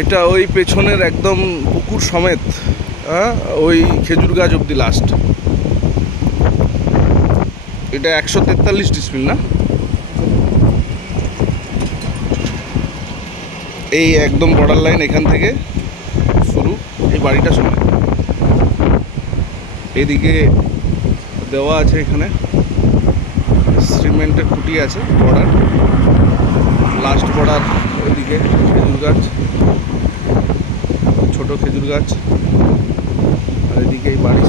এটা ওই পেছনের একদম পুকুর সমেত, হ্যাঁ, ওই খেজুর গাছ অব্দি লাস্ট। এটা 143 ডিসমিল না? এই একদম বর্ডার লাইন এখান থেকে শুরু, এই বাড়িটা সমেত। এদিকে দেওয়া আছে, এখানে সিমেন্টের খুঁটি আছে। বর্ডার লাস্ট বর্ডার ওইদিকে খেজুর গাছ, ছোট খেজুর গাছ, আর এদিকে এই বাড়ি